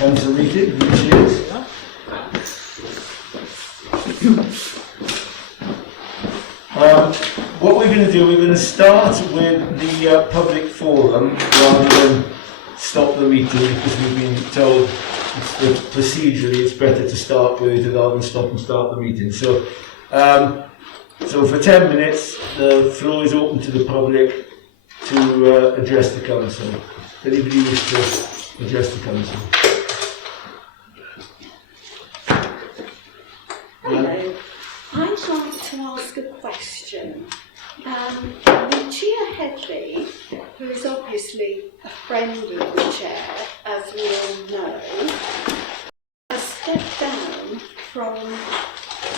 council meeting, which is what we're going to do, we're going to start with the public forum rather than stop the meeting, because we've been told procedurally it's better to start with it rather than stop and start the meeting. So, so for 10 minutes, the floor is open to the public to address the council. If anybody wishes to address the council. Hello, I'd like to ask a question. Lucia Headley, who is obviously a friend of the chair, as we all know, has stepped down from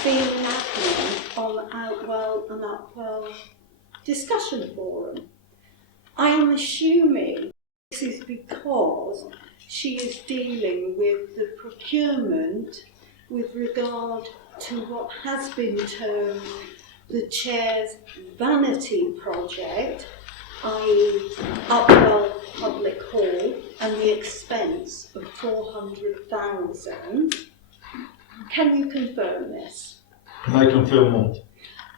being an admin on Upwell and Upwell discussion forum. I am assuming this is because she is dealing with the procurement with regard to what has been termed the chair's vanity project, i.e. Upwell Public Hall, and the expense of £400,000. Can you confirm this? Can I confirm what?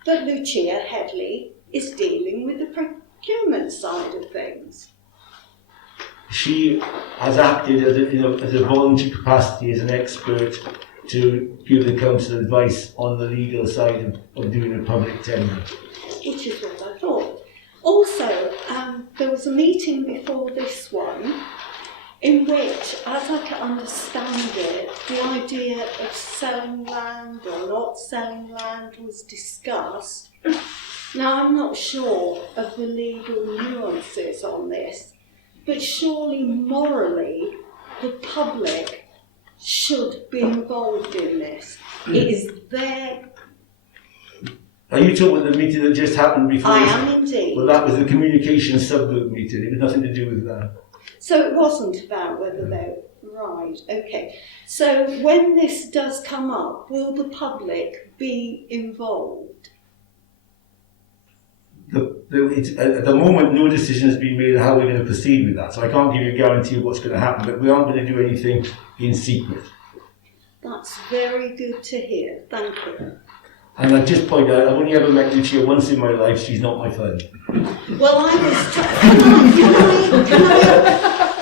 That Lucia Headley is dealing with the procurement side of things. She has acted as a voluntary capacity as an expert to give the council advice on the legal side of doing a public tender. Which is what I thought. Also, there was a meeting before this one in which, as I can understand it, the idea of selling land or not selling land was discussed. Now, I'm not sure of the legal nuances on this, but surely morally the public should be involved in this. It is their... Are you talking about the meeting that just happened before? I am indeed. Well, that was the communication subgroup meeting. It had nothing to do with that. So it wasn't about whether they're right. Okay. So when this does come up, will the public be involved? At the moment, no decision has been made on how we're going to proceed with that. So I can't give you a guarantee of what's going to happen, but we aren't going to do anything in secret. That's very good to hear. Thank you. And I just point out, I've only ever met Lucia once in my life. She's not my friend. Well, I was...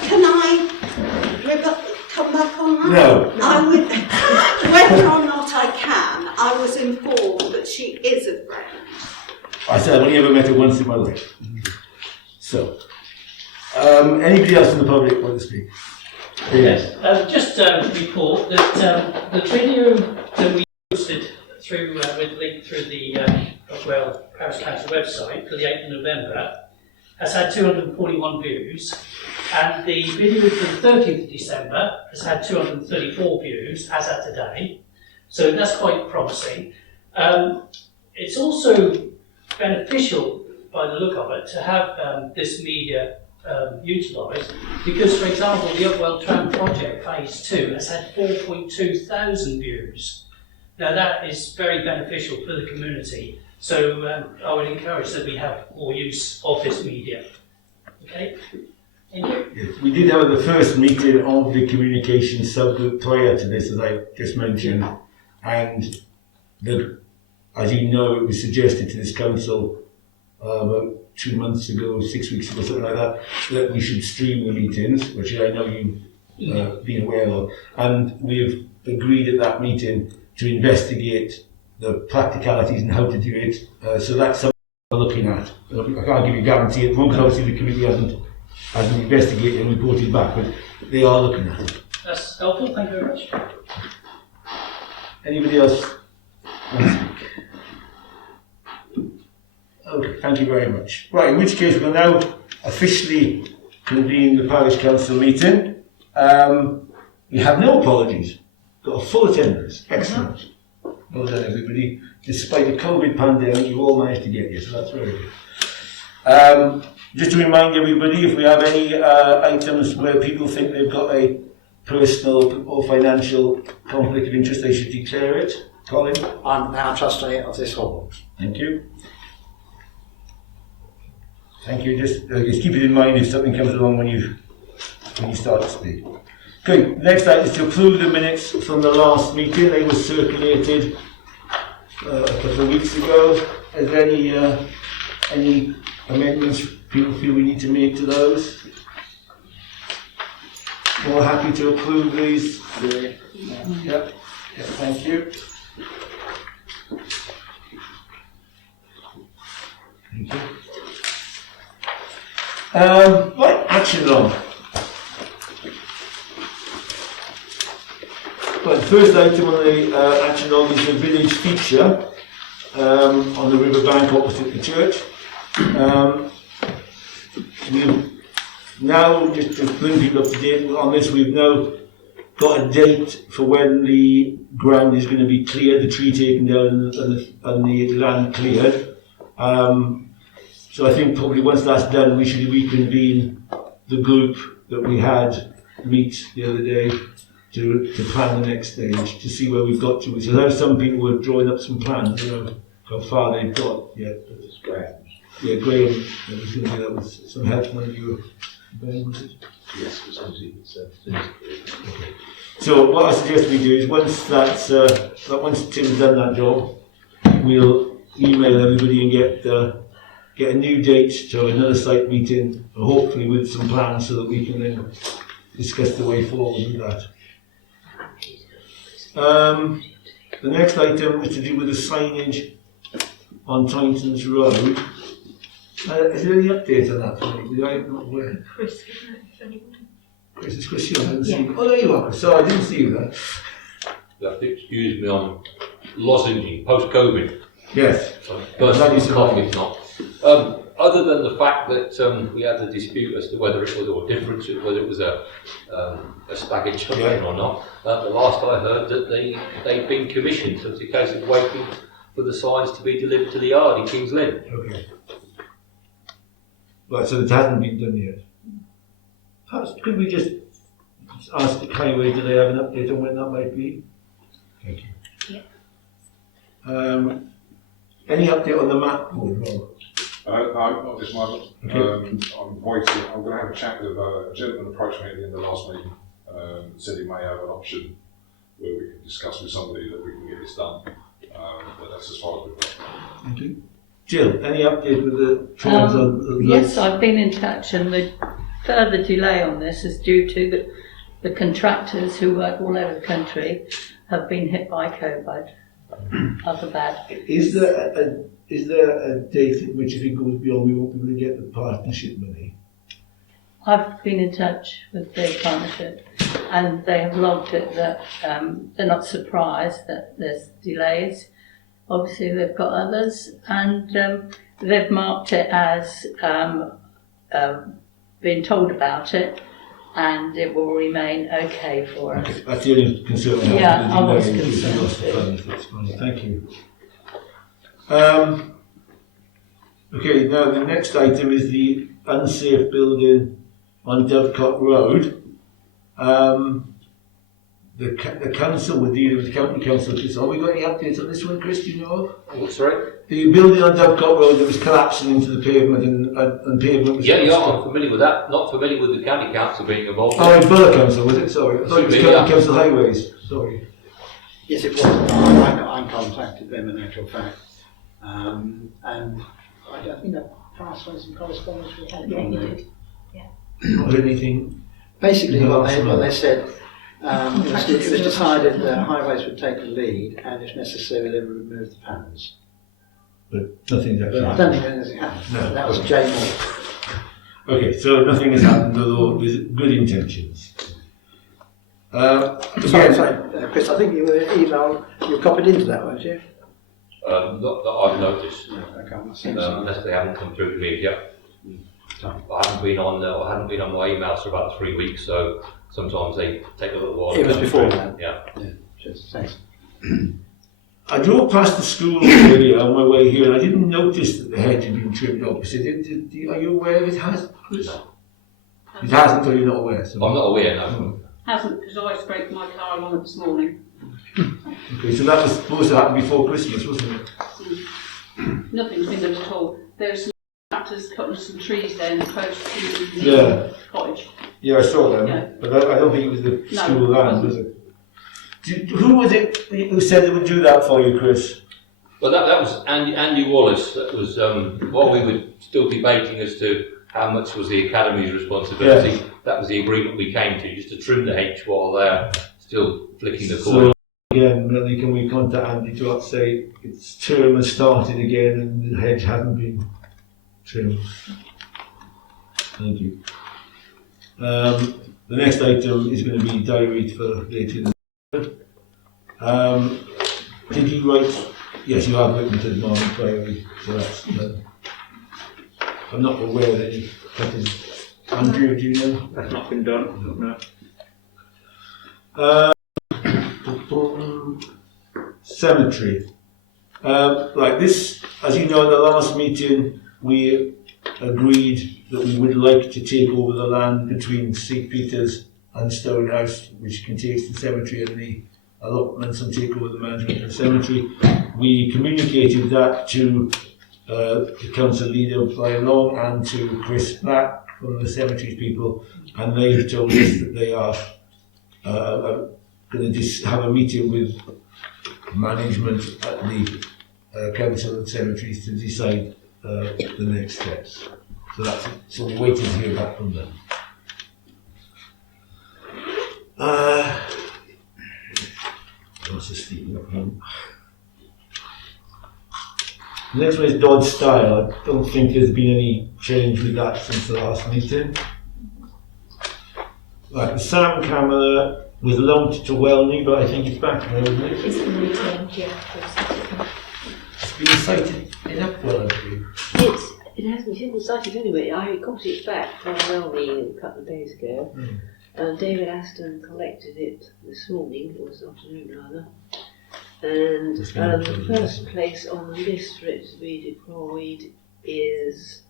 Can I come back on that? No. I would... Whether or not I can, I was informed that she is a friend. I said I've only ever met her once in my life. So, anybody else in the public want to speak? Yes, just report that the video that we posted through with link through the Upwell Parish Council website for the 8th of November has had 241 views, and the video for the 13th of December has had 234 views as at today, so that's quite promising. It's also beneficial, by the look of it, to have this media utilised, because, for example, the Upwell Tram Project Phase 2 has had 4.2 thousand views. Now that is very beneficial for the community, so I would encourage that we have more use of this media. Okay, thank you. Yes, we did have the first meeting of the communication subgroup prior to this, as I just mentioned, and as you know, it was suggested to this council about 2 months ago, 6 weeks ago, something like that, that we should stream the meetings, which I know you've been aware of, and we've agreed at that meeting to investigate the practicalities and how to do it. So that's something we're looking at. I can't give you a guarantee at the moment, because obviously the committee hasn't investigated and reported back, but they are looking at it. That's helpful, thank you very much. Anybody else want to speak? Okay, thank you very much. Right, in which case we'll now officially convene the Parish Council meeting. We have no apologies. Got a full attendance. Excellent. Well done, everybody. Despite the COVID pandemic, you've all managed to get here, so that's very good. Just to remind everybody, if we have any items where people think they've got a personal or financial conflict of interest, they should declare it. Colin? I'm now trustee of this hall. Thank you. Thank you. Just keep it in mind if something comes along when you start to speak. Okay, next item is to approve the minutes from the last meeting. They were circulated a couple of weeks ago. Is there any amendments people feel we need to make to those? All happy to approve these? Yep. Thank you. Thank you. Right, action on. Right, the first item on the action log is the village feature on the riverbank opposite the church. We've now, just to bring people up to date on this, we've now got a date for when the ground is going to be cleared, the tree taken down and the land cleared. So I think probably once that's done, we should reconvene the group that we had meet the other day to plan the next stage, to see where we've got to. So now some people were drawing up some plans, you know, how far they've got yet. Yeah, Graham was going to do that with some help when you were there, was it? Yes, Okay. So what I suggest we do is once once Tim's done that job, we'll email everybody and get a new date to another site meeting, hopefully with some plans so that we can then discuss the way forward with that. The next item is to do with the signage on Taunton's Road. Is there any update on that for me? I'm not aware. Chris, isn't it? If anyone... Chris, it's Chris, I didn't see you. Oh, there you are. Sorry, I didn't see you there. You have to excuse me on lozenging, post-COVID. Yes. First cough, if not. Other than the fact that we had a dispute as to whether it was, or difference, whether it was a staggered champagne or not, the last I heard that they'd been commissioned, so it's a case of waiting for the signs to be delivered to the yard in King's Lynn. Okay. Right, so it hasn't been done yet. Perhaps, could we just ask the highway, do they have an update on when that might be? Thank you. Yeah. Any update on the map board, Rob? No, not this moment. Okay. I'm waiting. I'm going to have a chat with a gentleman approached me at the end of the last meeting. Said he may have an option where we can discuss with somebody that we can get this done. But that's as far as we've got. Thank you. Jill, any update with the trams on Yes, I've been in touch, and the further delay on this is due to the contractors who work all over the country have been hit by COVID. Other bad. Is there a date at which if it goes beyond we won't be able to get the partnership money? I've been in touch with the partnership, and they have logged it that they're not surprised that there's delays. Obviously they've got others, and they've marked it as being told about it, and it will remain okay for us. Okay, that's the only concern I have. Yeah, I was with the delay, concerned. lost the funds, that's fine. Thank you. Okay, now the next item is the unsafe building on Dovecott Road. The council were dealing with the county council. Have we got any updates on this one, Chris? Do you know of? What's right? The building on Dovecott Road that was collapsing into the pavement and pavement was... Yeah, I'm familiar with that. Not familiar with the county council being involved. Oh, in Borough Council, was it? Sorry. I thought it was County Council Highways. Sorry. Yes, it was. I contacted them in actual fact. And I think that passed on some correspondence we had from them. Not anything... Basically, what they said, it was decided that highways would take the lead, and if necessary, they would remove the panels. But nothing's actually But I don't think anything happened. No. That was Jay Moore. Okay, so nothing has happened, although with good intentions. Sorry, Chris, I think you were emailed, you were copied into that, weren't you? Not that I've noticed, No, I can't see so. unless they haven't come through to me yet. I haven't been on my emails for about 3 weeks, so sometimes they take a little while. It was before that. Yeah. Cheers, thanks. I drove past the school earlier on my way here and I didn't notice that the hedge had been trimmed opposite. Are you aware if it has, Chris? It hasn't, or you're not aware? So. I'm not aware, no. Hasn't, because I scraped my car along it this morning. Okay, so that was supposed to happen before Christmas, wasn't it? Nothing's been done at all. There's contractor's cutting some trees down close to the Yeah. cottage. Yeah, I saw them, Yeah. but I don't think it was the No, school it land, wasn't. was it? Who was it who said they would do that for you, Chris? Well, that was Andy Wallace. That was while we were still debating as to how much was the academy's responsibility. Yes. That was the agreement we came to, just to trim the hedge while they're still flicking the So cord. again, really, can we contact Andy to say its term has started again and the hedge hasn't been trimmed? Thank you. The next item is going to be diaried for later in the did you write? Yes, you have written to the Marmot Priory, so that's done. I'm not aware that you that is Andrew, do you know? That's not been done, no. Cemetery. Like this, as you know, at the last meeting, we agreed that we would like to take over the land between St. Peter's and Stonehouse, which contains the cemetery and the allotments, and take over the management of the cemetery. We communicated that to the council leader, Brian Long, and to Chris Black from the cemeteries people, and they've told us that they are going to just have a meeting with management at the council and cemeteries to decide the next steps. So that's it. So we're waiting to hear back from them. What's the steep up one? The next one is Dodge Style. I don't think there's been any change with that since the last meeting. Right, the sound camera was loaned to Wellney, but I think it's back now, isn't it? It's been returned, yeah. It's been cited in Upwell, I believe. It has been cited anyway. I got it back from Wellney a couple of days ago. David Aston collected it this morning, or this afternoon rather. And the first place on the list for it to be deployed is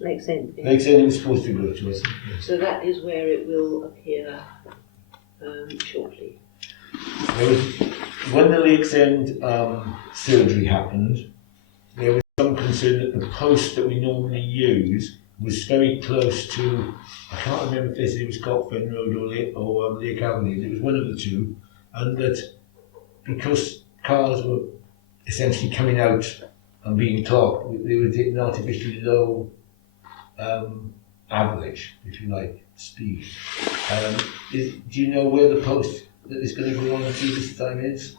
Lakes End. Lakes End was supposed to go to us. So that is where it will appear shortly. There was, when the Lakes End surgery happened, there was some concern that the post that we normally use was very close to, I can't remember if they said it was Cockfin Road or Lake Avenue, it was one of the two, and that because cars were essentially coming out and being clocked, they were taking an artificially low average, if you like, speed. Do you know where the post that is going to go on at this time is?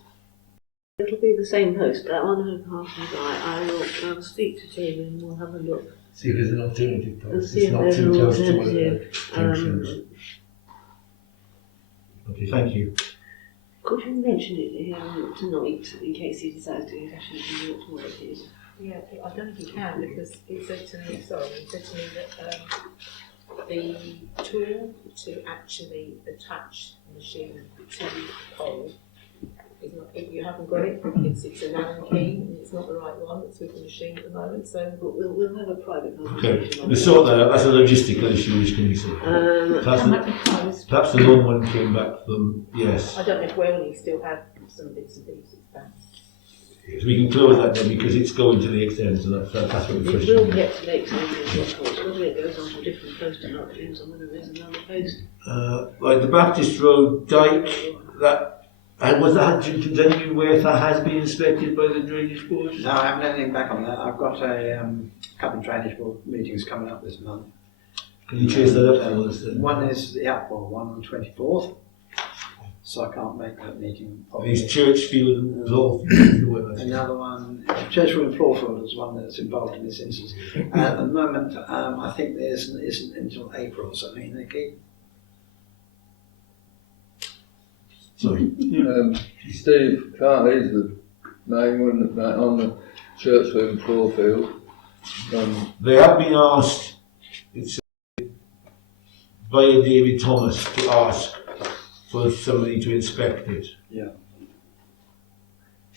It'll be the same post, but on the half by I will speak to Tim and we'll have a look. See if there's an alternative And post. see It's if not there's too an close to one of the alternative. junctions. Okay, thank you. Could you mention it to him tonight in case he decides to actually do it tomorrow, please? Yeah, I don't think he can because he said to me, that the tool to actually attach the machine to the pole is not, if you haven't got it, it's an Allen key and it's not the right one, it's with the machine at the moment, so we'll have a private Okay, conversation. we'll sort that out. That's a logistical issue which can be sorted. Perhaps the long one came back from, yes. I don't know if Wellney still have some bits and pieces back. Yes, we can close that then because it's going to the extent, so that's what the It question will is. get to Lakes End in due course. Whether it goes on to a different post or not depends on whether there's another post. Like the Baptist Road dike, was that anything where if that has been inspected by the drainage board? No, I haven't anything back on that. I've got a couple of drainage board meetings coming up this month. Can you chase that up for us then? One is the Upwell one on the 24th, so I can't make that meeting. These Churchfield and Lawfield. Another one, Churchfield and Flawfield is one that's involved in this instance. At the moment, I think there isn't until April, so I mean, they keep. Sorry. Steve Carley's the main one that on the Churchfield and Flawfield. They have been asked, it's via David Thomas, to ask for somebody to inspect it. Yeah.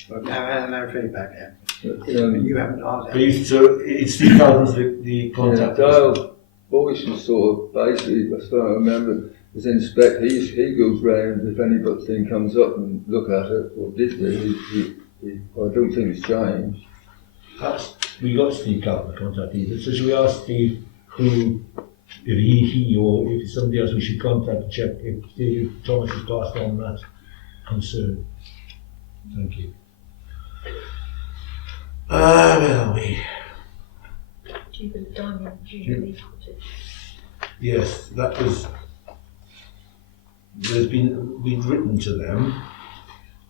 But no feedback yet. But, You haven't asked. So it's Steve Calvin's the contact. Dale Boyce was sort of basically, as far as I remember, was inspect. He goes round if anything comes up and look at it, or did do. I don't think it's changed. we got Steve Carter contact either. So should we ask Steve who, if he or if it's somebody else we should contact to check if Steve Thomas has passed on that concern? Thank you. Where are we? Jubilee Cottage. Yes, that was. There's been written to them.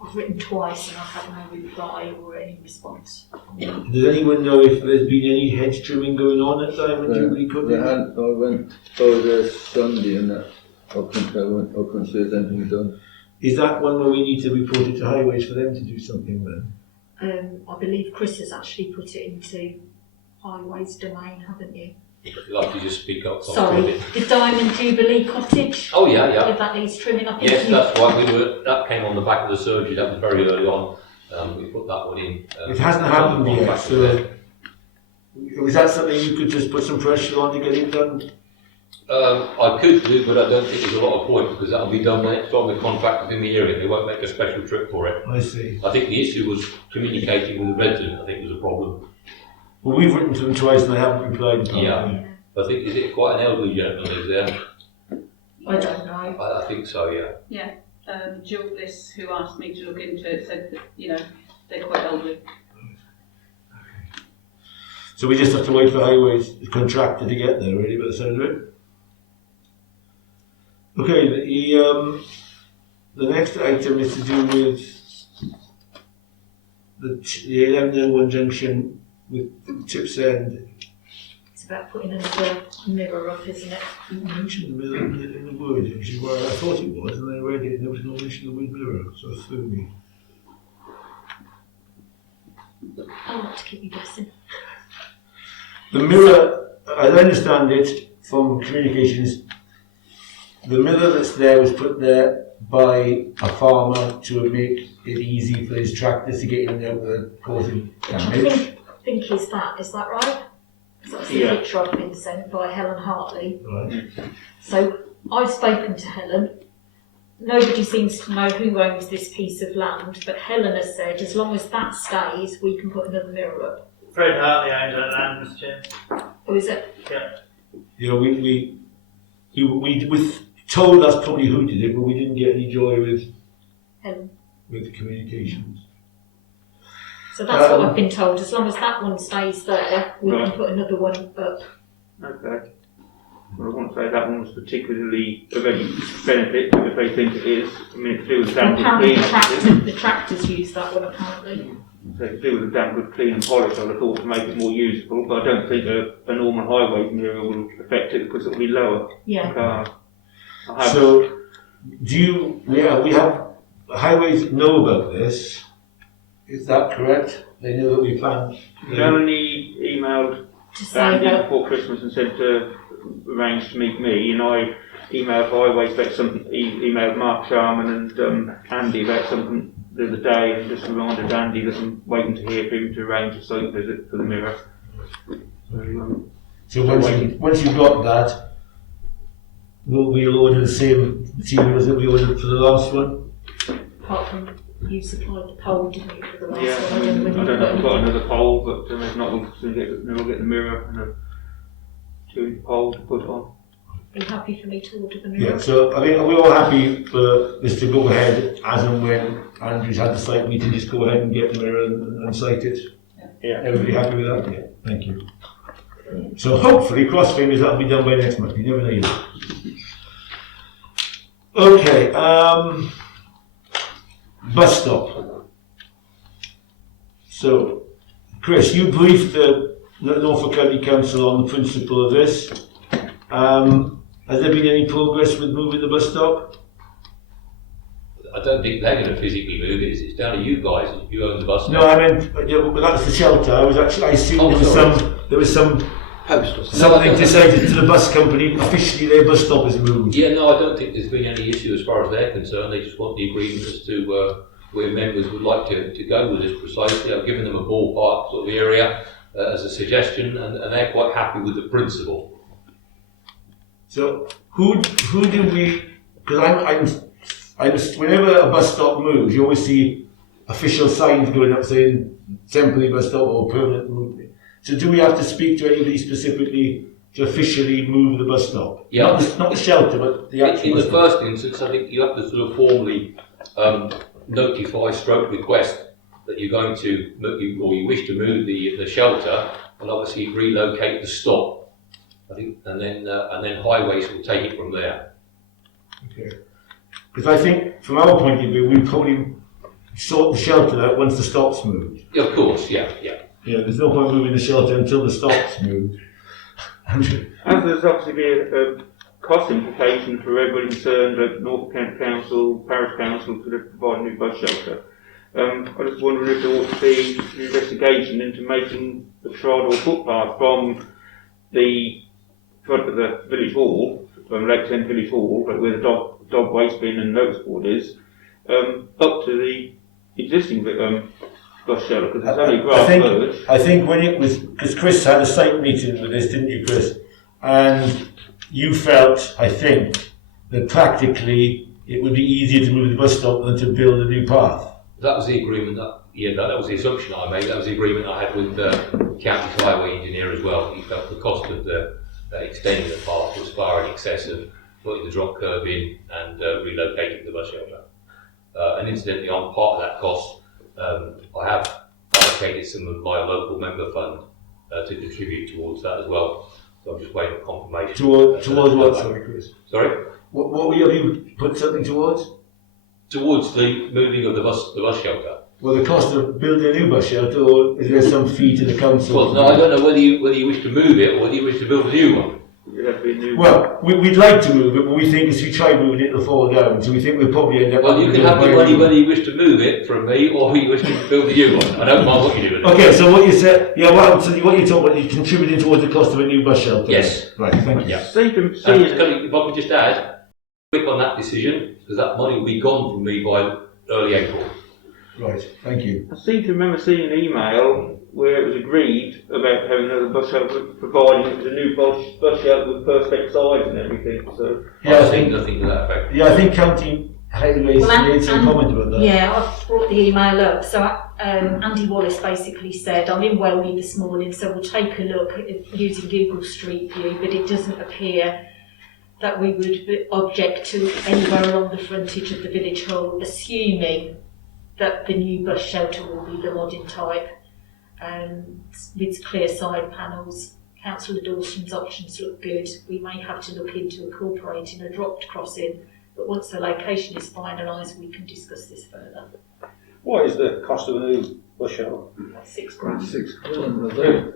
I've written twice and I've had no reply or any response. Does anyone know if there's been any hedge trimming going on at Diamond Jubilee They Cottage? had, I went over there Sunday and that, I couldn't see there's anything done. Is that one where we need to report it to Highways for them to do something then? I believe Chris has actually put it into Highways domain, haven't you? You'll have to just speak up. Sorry, the Diamond Jubilee Cottage. Oh yeah. If that needs trimming, I think. Yes, that's right. That came on the back of the surgery. That was very early on. We put that one in. It hasn't happened yet, so was that something you could just put some pressure on to get it done? I could do, but I don't think there's a lot of point because that'll be done when it's got the contractors in the area. They won't make a special trip for it. I see. I think the issue was communicating with the resident. I think was a problem. Well, we've written to them twice and they haven't replied. Yeah. I think, is it quite an elderly gentleman who's there? I don't know. I think so, yeah. Yeah, Jill Bliss, who asked me to look into it, said that, they're quite elderly. So we just have to wait for Highways contractor to get there, really, by the sound of it. Okay, the next item is to do with the 1101 junction with Chips End. It's about putting another mirror up, isn't it? You mentioned the mirror in the word, which is why I thought it was, and then I read it and there was no mention of the word mirror, so it threw me. I like to keep you guessing. The mirror, as I understand it from communications, the mirror that's there was put there by a farmer to make it easy for his tractors to get in and out without causing damage. I think is that right? That's the picture I've been sent by Helen Hartley. Right. So I've spoken to Helen. Nobody seems to know who owns this piece of land, but Helen has said as long as that stays, we can put another mirror up. Fred Hartley owns that land, Mr. Chair. Oh, is it? Yeah. You know, we told us probably who did it, but we didn't get any joy with Helen. With communications. So that's what I've been told. As long as that one stays there, we can put another one up. Okay. Well, I won't say that one was particularly of any benefit, but if they think it is, I mean, to do with damn good Apparently the tractors use that one apparently. So to do with a damn good clean and polish, I'd have thought to make it more usable, but I don't think a normal highway mirror will affect it because it'll be lower. Yeah. So, we have Highways know about this. Is that correct? They know that we planned. Melanie emailed Andy before Christmas and said to arrange to meet me, and I emailed Highways about something, emailed Mark Sharman and Andy about something the other day, and just reminded Andy that I'm waiting to hear from him to arrange a site visit for the mirror. So once you've got that, we'll order the same materials that we ordered for the last one? Apart from you supplied the pole, didn't you, for the last Yeah, one? I don't know if I've got another pole, but if not, we'll get the mirror and a 2-inch pole to put on. Are you happy for me to order the mirror? Yeah, so I think we're all happy for this to go ahead as and when Andrew's had the site meeting, just go ahead and get the mirror and site it. Yeah. Everybody happy with that? Yeah, thank you. So hopefully, cross fingers, that'll be done by next month. You never know. Okay, bus stop. So, Chris, you briefed the Norfolk County Council on the principle of this. Has there been any progress with moving the bus stop? I don't think they're going to physically move it. It's down to you guys. You own the bus stop. No, I meant, but that's the shelter. I assumed there was some post or something to say to the bus company, officially their bus stop is moved. Yeah, no, I don't think there's been any issue as far as they're concerned. They just want the agreement as to where members would like to go with this precisely. I've given them a ballpark sort of area as a suggestion, and they're quite happy with the principle. So who do we? Because I'm whenever a bus stop moves, you always see official signs going up saying temporary bus stop or permanent movement. So do we have to speak to anybody specifically to officially move the bus stop? Yeah. Not the shelter, but the actual In bus the stop. first instance, I think you have to sort of formally notify stroke request that you're going to, or you wish to move the shelter, and obviously relocate the stop. I think, and then highways will take it from there. Okay. Because I think, from our point of view, we probably sort the shelter out once the stop's moved. Yeah, of course, yeah. Yeah, there's no point moving the shelter until the stop's moved. And there's obviously be a cost implication for everybody concerned at Norfolk County Council, Parish Council to provide a new bus shelter. I just wondering if there ought to be an investigation into making the trod or footpath from the front of the village hall, from Lakes End Village Hall, where the dog waste bin and notice board is, up to the existing bus shelter, because it's only grass verge. I think when it was, because Chris had a site meeting with this, didn't you, Chris? And you felt, I think, that practically it would be easier to move the bus stop than to build a new path. That was the agreement that was the assumption I made. That was the agreement I had with the county's highway engineer as well. He felt the cost of extending the path was far in excess of putting the drop curb in and relocating the bus shelter. And incidentally, on part of that cost, I have allocated some of my local member fund to contribute towards that as well. So I'm just waiting for confirmation. Towards what, sorry, Chris? Sorry? What have you put something towards? Towards the moving of the bus shelter. Well, the cost of building a new bus shelter, or is there some fee to the council? Well, no, I don't know whether you wish to move it or whether you wish to build a new one. Well, we'd like to move it, but we think if we try moving it, it'll fall down. So we think we'll probably end up. Well, you can have the money whether you wish to move it from me or whether you wish to build a new one. I don't mind what you do with it. Okay, so what you said, what you're talking about, you're contributing towards the cost of a new bus shelter? Yes. Right, thank you. Yeah. If I could just add, quick on that decision, because that money will be gone from me by early April. Right, thank you. I seem to remember seeing an email where it was agreed about having another bus shelter, providing it was a new bus shelter with perspex sides and everything. So Yeah, I think nothing to that effect. Yeah, I think County Highways made some comment about that. Yeah, I've brought the email up. So Andy Wallace basically said, I'm in Welly this morning, so we'll take a look at using Google Street View, but it doesn't appear that we would object to anywhere along the frontage of the village hall, assuming that the new bus shelter will be the modern type, with clear side panels. Councillor Dawson's options look good. We may have to look into incorporating a dropped crossing, but once the location is finalised, we can discuss this further. What is the cost of a new bus shelter? That's £6 grand. £6 grand.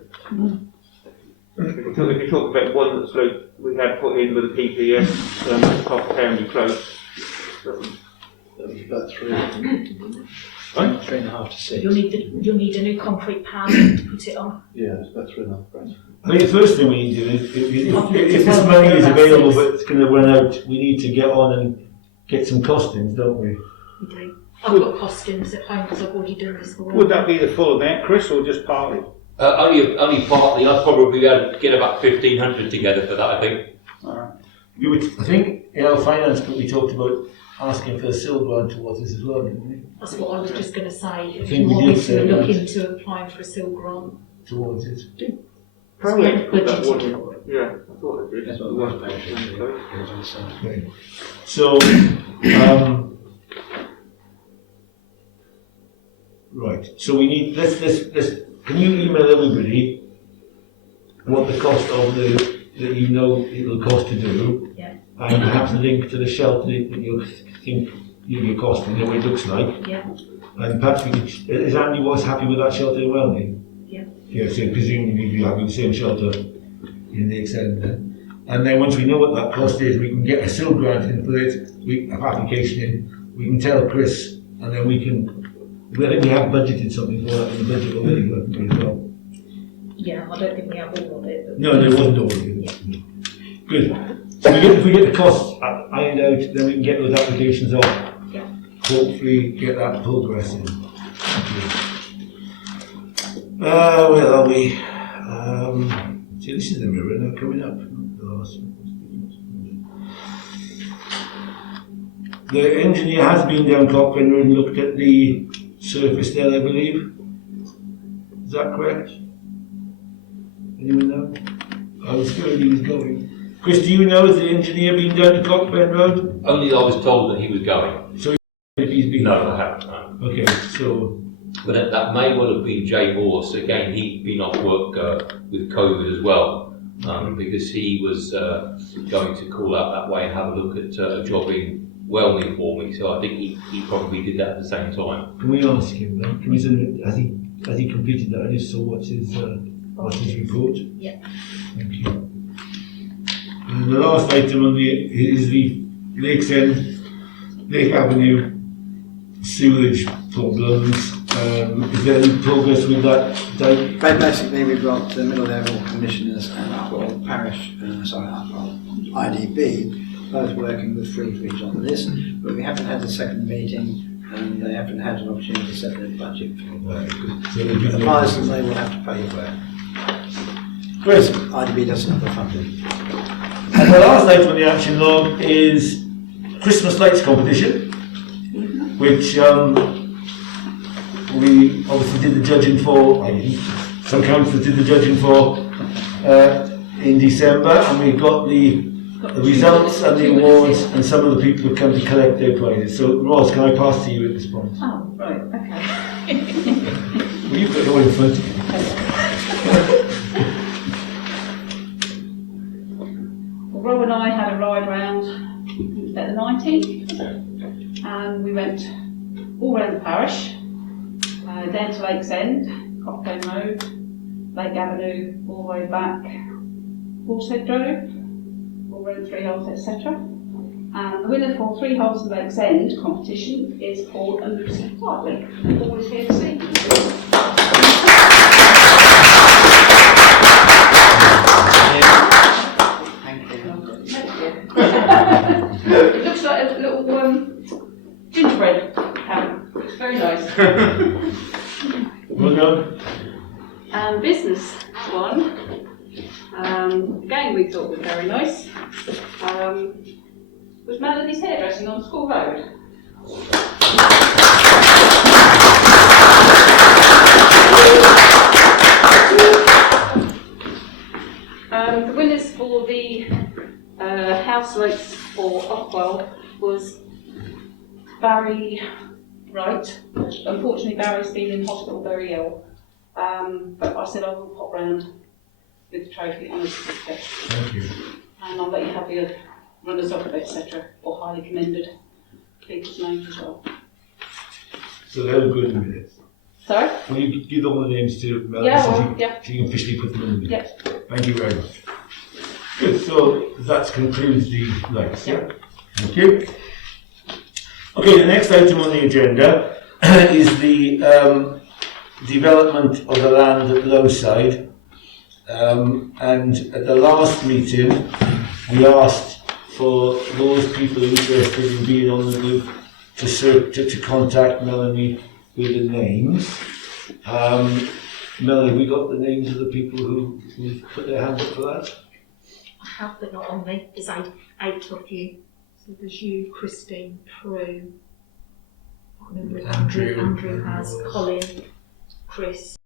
If you talk about one that's like we had put in with the PPS, top county close. That was about 3.5 to 6. You'll need a new concrete pad to put it on. Yeah, it's about 3.5 grand. I think the first thing we need to do is, if this money is available but it's going to run out, we need to get on and get some costings, don't we? We do. I've got costings at home because I've already done this morning. Would that be the full amount, Chris, or just partly? Only partly. I'd probably be able to get about 1,500 together for that, I think. Alright. I think in our finance group we talked about asking for a silver grant towards this as well, didn't we? That's what I was just going to say. If think you we want did me say to look that. into applying for a silver grant. Towards it. Probably Yeah, put that budgeted. one in. Yeah, I thought it did. That's what the one page Okay. So, right. So we need, let's, can you email everybody what the cost of that you know it will cost to do? Yeah. And perhaps a link to the shelter that you think you'll be costing, what it looks like. Yeah. And perhaps we could, is Andy was happy with that shelter in Welling? Yeah. Yeah, so presumably you'd be having the same shelter in the extent then. And then once we know what that cost is, we can get a SIL grant in for it, an application in, we can tell Chris, and then we can, I think we have budgeted something for that in the budget already, haven't we, as well? Yeah, I don't think we have all of it. But No, there wasn't all of it. Yeah. Good. So if we get the costs ironed out, then we can get those applications off. Yeah. Hopefully get that progress in. Where are we? See, this is the mirror now coming up. The engineer has been down Cochrane and looked at the surface there, I believe. Is that correct? Anyone know? I was scared he was going. Chris, do you know, has the engineer been down to Cockburn Road? Only I was told that he was going. So he's been? No, I haven't. No. Okay, so... But that may well have been Jay Morse. Again, he'd been off work with COVID as well, because he was going to call out that way and have a look at a job in Welmy for me. So I think he probably did that at the same time. Can we ask him then? Can we send, has he completed that? I just saw what's his report? Yeah. Thank you. And the last item on is the Lake Avenue sewage problems. Is there any progress with that, Dave? Basically, we've got the middle level commissioners and Upwell Parish, Upwell IDB, both working with Freebridge on this, but we haven't had a second meeting and they haven't had an opportunity to set their budget for the work. So advise them they will have to pay the work. Chris? IDB doesn't have the funding. And the last item on the action log is Christmas lights competition, which we obviously did the judging for, some councillors did the judging for in December, and we got the results and the awards, and some of the people have come to collect their prizes. So, Ross, can I pass to you at this point? Oh, right, okay. Well, you've got it all in front of you. Well, Rob and I had a ride round at the 19th, and we went all around the parish. Down to Lakes End, Cockburn Road, Lake Avenue, all the way back, Horsehead Road, all around 3 holes, etc. And the winner for 3 holes in Lakes End competition is Paul and Lucy Hartley. Paul is here to see. Thank you. It looks like a little gingerbread pan. It's very nice. Well done. Business one, again we thought was very nice, was Melody's hairdressing on School Road. The winners for the house lights for Upwell was Barry Wright. Unfortunately, Barry's been in hospital very ill, but I said I will pop round with the trophy and the certificate. Thank you. And I'll let you have your runners-up, etc., or highly commended people's names as well. So they're good in minutes. Sorry? Will you give all the names to Melody Yeah, so well, yeah. she can officially put them in the minutes? Yeah. Thank you very much. Good, so that concludes the lights. Yeah. Thank you. Okay, the next item on the agenda is the development of the land at Lowside. And at the last meeting, we asked for those people interested in being on the group to contact Melanie with the names. Melanie, we got the names of the people who put their hands up for that? I have, but not on me. There's eight of you. So there's you, Christine, Prue, I can't remember if Andrew has, Colin, Chris,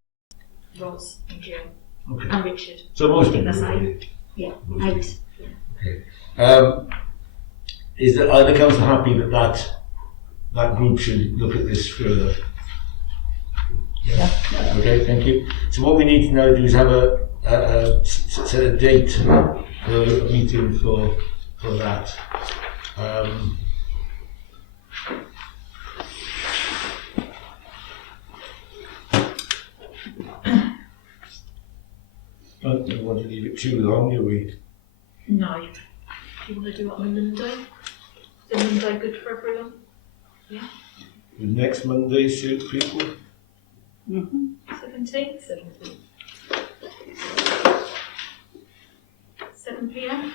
Ross, and Jill, Okay. and Richard. So most I think people. that's eight. Yeah, eight. Okay. Are the council happy that group should look at this further? Yeah. Okay, thank you. So what we need to now do is have set a date for a meeting for that. I don't want to leave it too long, do we? No. Do you want to do it on a Monday? Is Monday good for everyone? Yeah. Will next Monday suit people? 17th? 7 p.m?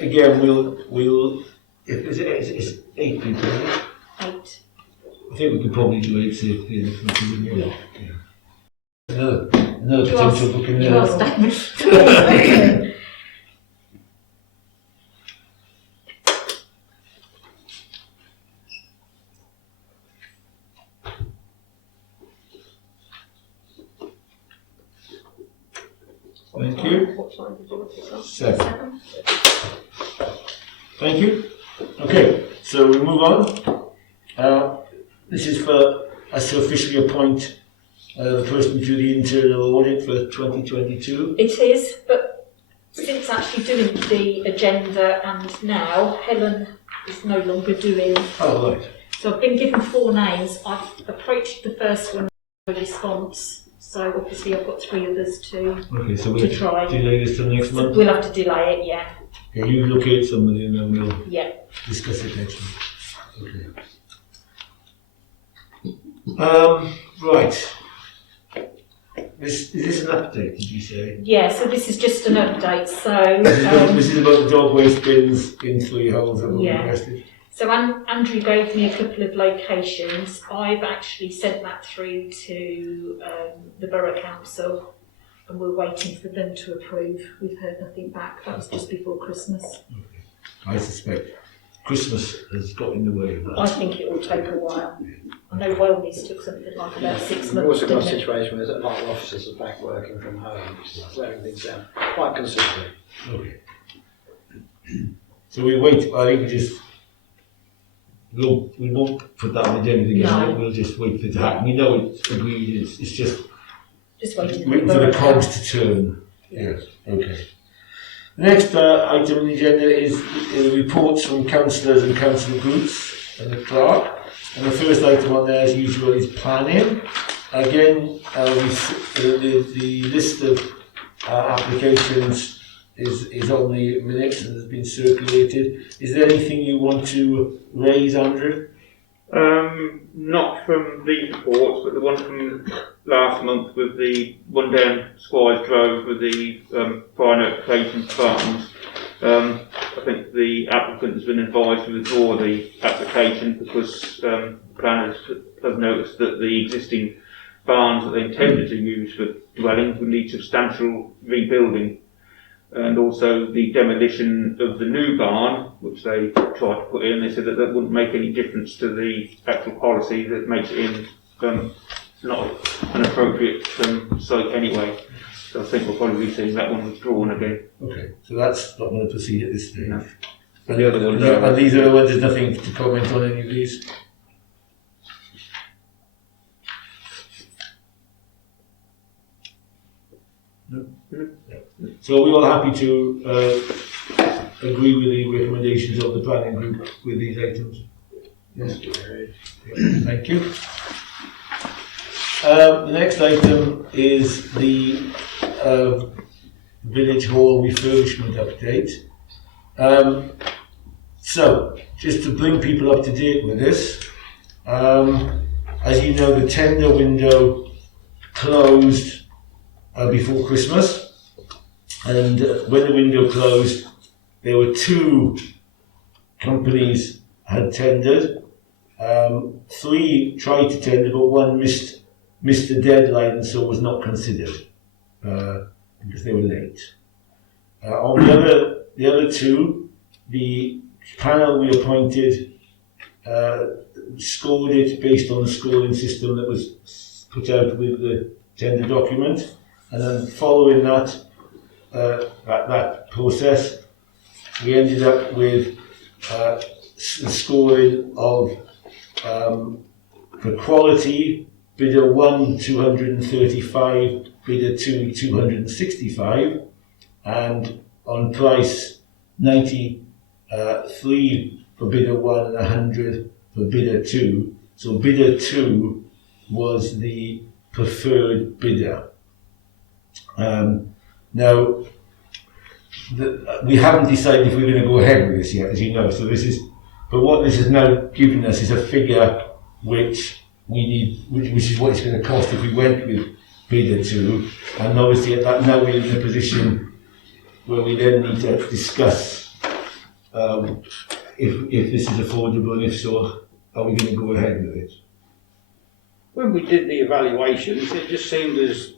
Again, we'll it's 8 people, isn't it? 8. I think we could probably do 8 safely next week, wouldn't we? Yeah. Another potential booking there. Thank you. What time did you want it on? 7. Thank you. Okay, so we move on. This is for us to officially appoint the person to do the internal audit for 2022. It is, but since actually doing the agenda and now, Helen is no longer doing. Oh, right. So I've been given 4 names. I've approached the first one with a response. So obviously I've got 3 others to try. Delay this till next month? We'll have to delay it, yeah. Okay, you locate somebody and then we'll discuss it next week. Okay. Right. Is this an update, did you say? Yeah, so this is just an update. So this is about the dog waste bins in 3 holes that were requested. So Andrew gave me a couple of locations. I've actually sent that through to the Borough Council and we're waiting for them to approve. We've heard nothing back. That was just before Christmas. Okay. I suspect Christmas has got in the way of that. I think it will take a while. I know Wellness took something like about 6 months. We've also got a situation where a lot of officers are back working from home, slowing things down quite considerably. Okay. So we wait, I think we won't put that on the agenda again, we'll just wait for it to happen. We know it's agreed, it's just waiting for the cogs to turn. Yes, okay. The next item on the agenda is reports from councillors and council groups and the clerk. And the first item on there, as usual, is planning. Again, the list of applications is on the minutes and has been circulated. Is there anything you want to raise, Andrew? Not from these reports, but the one from last month with the one down Squires Grove with the prior notification funds. I think the applicant has been advised to withdraw the application because planners have noticed that the existing barns that they intended to use for dwellings would need substantial rebuilding, and also the demolition of the new barn, which they tried to put in. They said that that wouldn't make any difference to the actual policy, that makes it in not an appropriate site anyway. So I think we'll probably be seeing that one withdrawn again. Okay, so that's not going to proceed at this stage. No. And the other ones, and these are the ones, there's nothing to comment on any of these? No? So are we all happy to agree with the recommendations of the planning group with these items? Yes. Thank you. The next item is the Village Hall refurbishment update. So, just to bring people up to date with this, as you know, the tender window closed before Christmas, and when the window closed, there were 2 companies had tendered. 3 tried to tender, but 1 missed the deadline and so was not considered because they were late. On the other 2, the panel we appointed scored it based on the scoring system that was put out with the tender document, and then following that process, we ended up with the scoring of for quality, bidder 1 235, bidder 2 265, and on price 93 for bidder 1 and 100 for bidder 2. So bidder 2 was the preferred bidder. Now, we haven't decided if we're going to go ahead with this yet, as you know. So but what this has now given us is a figure which we need, which is what it's going to cost if we went with bidder 2. And obviously at that, now we're in a position where we then need to discuss if this is affordable, and if so, are we going to go ahead with it? When we did the evaluations, it just seemed as,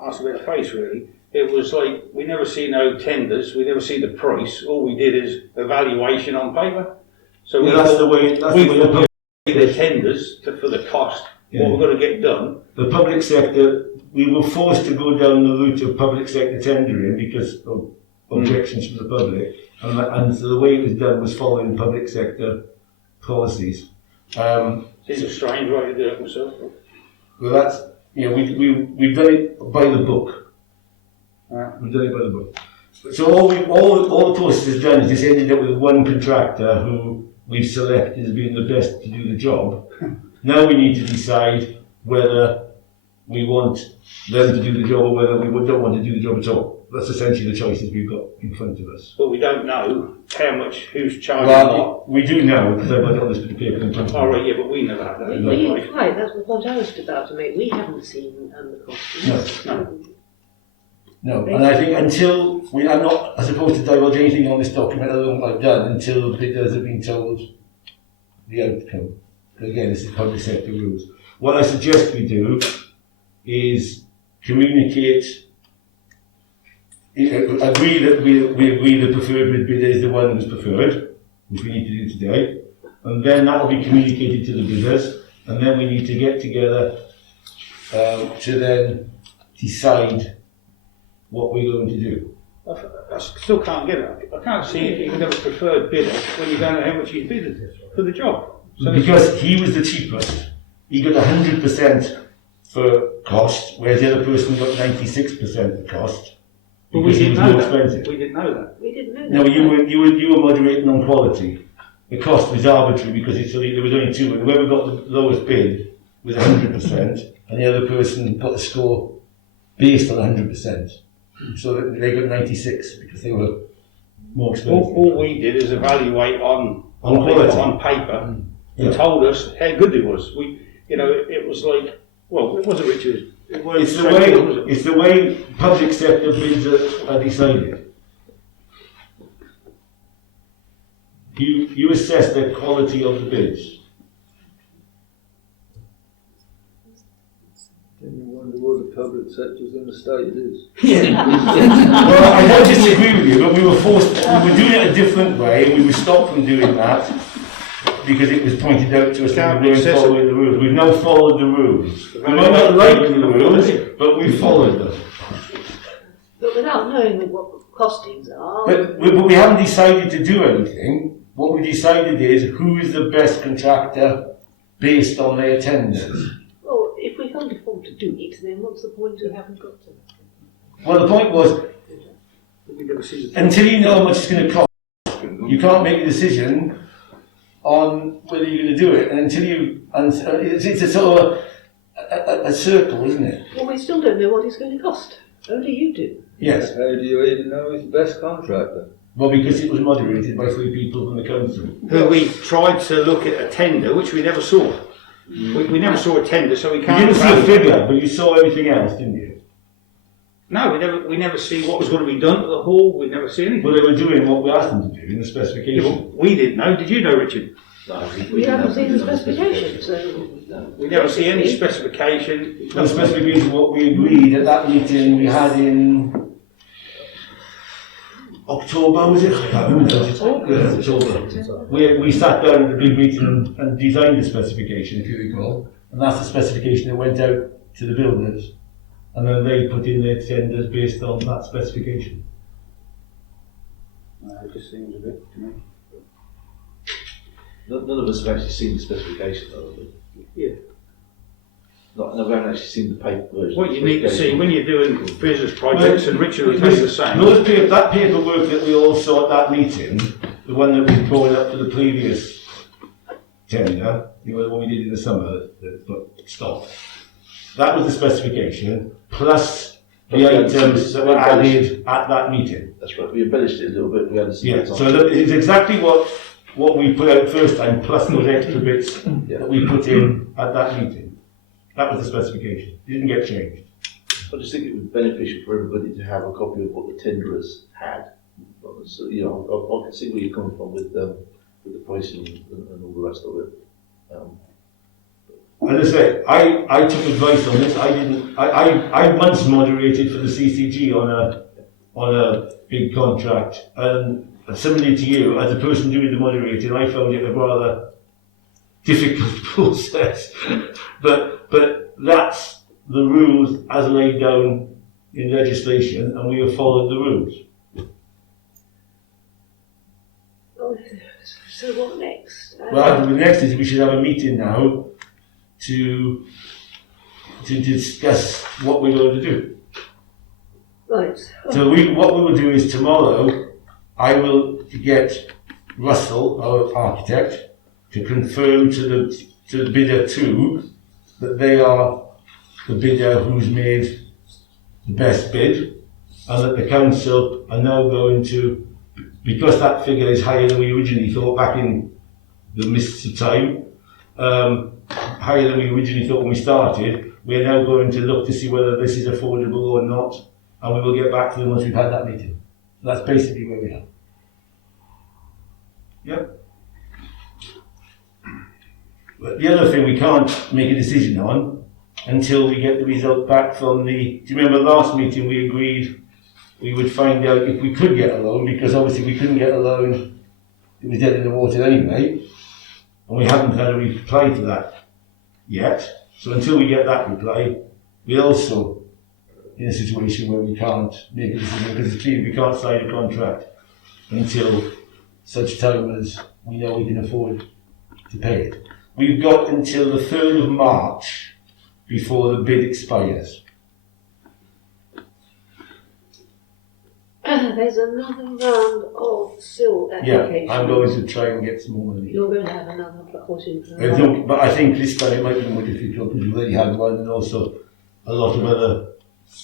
ask a bit of face really. It was like, we never see no tenders, we never see the price, all we did is evaluation on paper. So we that's the way the tenders for the cost, what we're going to get done. The public sector, we were forced to go down the route of public sector tendering because of objections from the public, and so the way it was done was following public sector policies. It's a strange way to do it myself. Well, that's, you know, we've done it by the book. We've done it by the book. So all the process has done is it's ended up with one contractor who we've selected as being the best to do the job. Now we need to decide whether we want them to do the job or whether we don't want to do the job at all. That's essentially the choices we've got in front of us. But we don't know how much, who's charging. Well, we do know because I've got all this bit of paper in front of me. Oh, right, yeah, but we never had that. Right, that's what I was about to make. We haven't seen the cost. No, and I think until I'm not supposed to divulge anything on this document other than what I've done until the bidders have been told the outcome. Again, this is public sector rules. What I suggest we do is communicate, agree that we agree the preferred bidder is the one who's preferred, which we need to do today, and then that will be communicated to the bidders, and then we need to get together to then decide what we're going to do. I still can't get it. I can't see if you can have a preferred bidder when you don't know how much he's bidded for the job. So because he was the cheapest, he got 100% for cost, whereas the other person got 96% of cost. But we Because he didn't was know more that. expensive. We didn't know that. We didn't know that. No, you were moderating on quality. The cost was arbitrary because there was only two, and whoever got the lowest bid was 100%, and the other person got the score based on 100%. So that they got 96 because they were more expensive. All we did is evaluate on quality, on paper, Yeah. and told us how good it was. It was like, well, it wasn't Richard. It's the way public sector bids are decided. You assess the quality of the bids. Then you wonder what the public sector's in the state is. Well, I don't disagree with you, but we were doing it a different way, and we were stopped from doing that because it was pointed out to us that we weren't following the rules. We've now followed the rules. We might not like the rules, but we followed them. But without knowing what the costings are. But we haven't decided to do anything. What we decided is who is the best contractor based on their tenders. Well, if we can't afford to do it, then what's the point of having got to? Well, the point was, until you know how much it's going to cost, you can't make a decision on whether you're going to do it, and until it's a sort of a circle, isn't it? Well, we still don't know what it's going to cost. Only you do. Yes. How do you even know he's the best contractor? Well, because it was moderated by 3 people from the council. Who we tried to look at a tender, which we never saw. We never saw a tender, so we can't. You didn't see a figure, but you saw everything else, didn't you? No, we never see what was going to be done to the hall. We never see anything. Well, they were doing what we asked them to do in the specification. Yeah, we didn't know. Did you know, Richard? No, we haven't seen the specification, so. We never see any specification. The specification, what we agreed at that meeting we had in October, was it? I can't remember. October. We sat down at the big meeting and designed the specification, if you recall. And that's the specification that went out to the builders. And then they put in their tenders based on that specification. It just seems a bit to me. None of us have actually seen the specification, though, have we? Yeah. No, we haven't actually seen the paper version. What you need to see when you're doing business projects, and Richard will tell you the same. That paperwork that we all saw at that meeting, the one that we brought up for the previous tender, the one we did in the summer that got stopped, that was the specification, plus the items that were added at that meeting. That's right, we embellished it a little bit, we had Yeah, so it's exactly what we put out first time, plus those extra bits that we put in at that meeting. That was the specification. It didn't get changed. I just think it would be beneficial for everybody to have a copy of what the tenderers had. So, you know, I can see where you're coming from with the pricing and all the rest of it. As I say, I took advice on this. I once moderated for the CCG on a big contract, and similarly to you, as a person doing the moderating, I found it a rather difficult process. But that's the rules as laid down in legislation, and we have followed the rules. Oh, so what next? Well, the next is we should have a meeting now to discuss what we're going to do. Right. So what we will do is tomorrow, I will get Russell, our architect, to confirm to the bidder 2 that they are the bidder who's made the best bid, and that the council are now going to, because that figure is higher than we originally thought back in the mists of time, higher than we originally thought when we started, we're now going to look to see whether this is affordable or not, and we will get back to them once we've had that meeting. That's basically where we are. Yep. But the other thing we can't make a decision on until we get the result back from the, do you remember last meeting we agreed we would find out if we could get a loan, because obviously we couldn't get a loan, it was dead in the water anyway, and we haven't had a reply to that yet. So until we get that reply, we're also in a situation where we can't make a decision, because it's clear we can't sign a contract until such time as we know we can afford to pay it. We've got until the 3rd of March before the bid expires. There's another round of silt applications. Yeah, I'm going to try and get some more money. You're going to have another portion. But I think this time it might be more difficult because we've already had one, and also a lot of other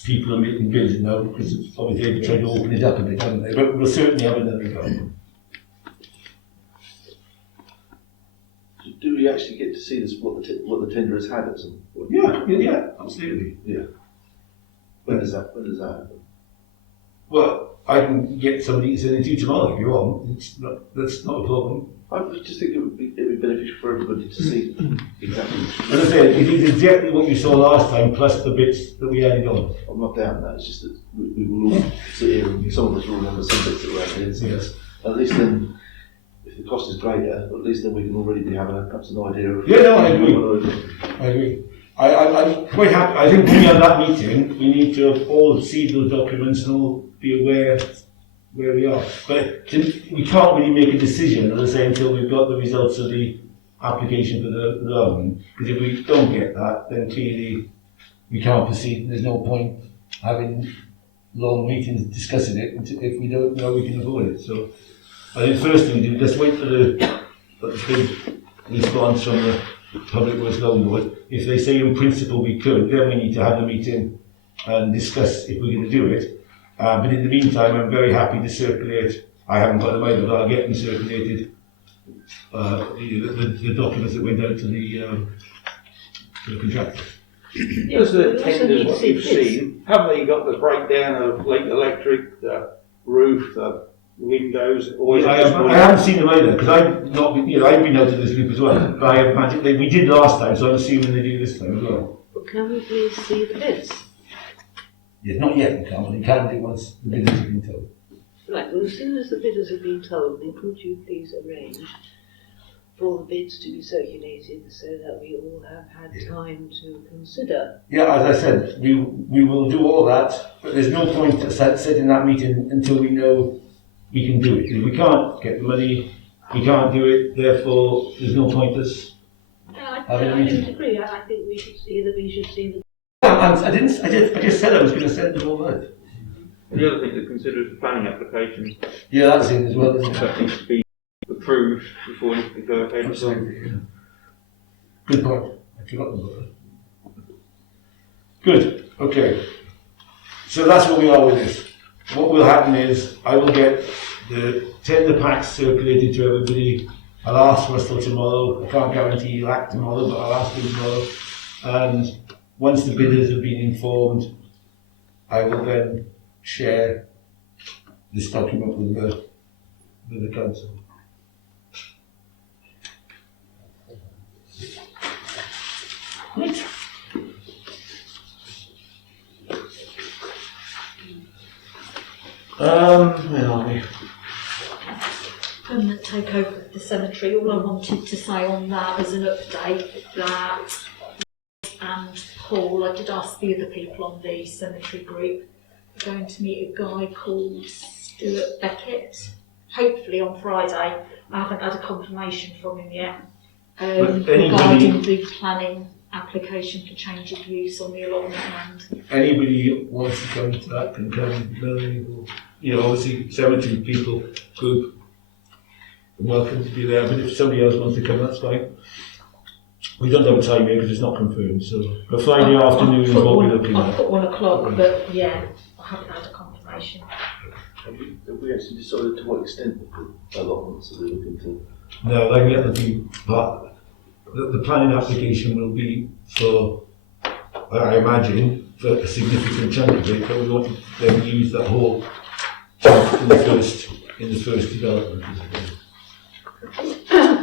people are making bids now because obviously they've tried to open it up a bit, haven't they? But we'll certainly have another go. Do we actually get to see this, what the tender has had at some point? Yeah, absolutely. Yeah. When does that happen? Well, I can get somebody to send it to you tomorrow if you want. That's not a problem. I just think it would be beneficial for everybody to see exactly. As I said, it is exactly what you saw last time, plus the bits that we added on. I'm not down that. It's just that we will all sit here and some of us will remember some bits that were added in. So Yes. at least then, if the cost is greater, at least then we can already be having perhaps an idea of. Yeah, no, I agree. I'm quite happy. I think when we have that meeting, we need to have all see those documents and all be aware where we are. But we can't really make a decision, as I say, until we've got the results of the application for the loan. Because if we don't get that, then clearly we can't proceed. There's no point having long meetings discussing it if we don't know we can afford it. So I think the first thing to do, just wait for the response from the Public Works Loan Board. If they say in principle we could, then we need to have a meeting and discuss if we're going to do it. But in the meantime, I'm very happy to circulate. I haven't got them either, but I'll get them circulated. The documents that went out to the contractor. As the tenders, what you've seen, have they got the breakdown of electric, the roof, the windows? Or I haven't seen them either because I've not been. I've been out of this loop as well. But I imagine we did last time, so I'm assuming they do this time as well. Well, can we please see the bids? Yes, not yet. We can't. But we can do once the bidders have been told. Right. Well, as soon as the bidders have been told, then could you please arrange for the bids to be circulated so that we all have had time to consider? Yeah, as I said, we will do all that, but there's no point setting that meeting until we know we can do it. If we can't get the money, we can't do it. Therefore, there's no point us having a meeting. I don't agree. I think we should see the. I just said I was going to send them all out. The other thing to consider is the planning application. Yeah, that's it as well, isn't it? That needs to be approved before anything goes ahead. Absolutely. Yeah. Good point. I forgot about that. Good. Okay. So that's where we are with this. What will happen is I will get the tender packs circulated to everybody. I'll ask Russell tomorrow. I can't guarantee he'll act tomorrow, but I'll ask him tomorrow. And once the bidders have been informed, I will then share this document with the council. Right. Where are we? Permanent takeover of the cemetery. All I wanted to say on that as an update that and Paul, I did ask the other people on the cemetery group, we're going to meet a guy called Stuart Beckett, hopefully on Friday. I haven't had a confirmation from him yet. Regarding the planning application for change of use on the allotment land. Anybody who wants to come to that can come. You know, obviously cemetery people group are welcome to be there, but if somebody else wants to come, that's fine. We don't have a time here because it's not confirmed, so but Friday afternoon is what we're looking at. I've put 1 o'clock, but yeah, I haven't had a confirmation. Have we actually decided to what extent the allotments are we looking to? No, like let them be part. The planning application will be for, I imagine, for a significant chunk of it, but we want to then use that whole chunk in the first development.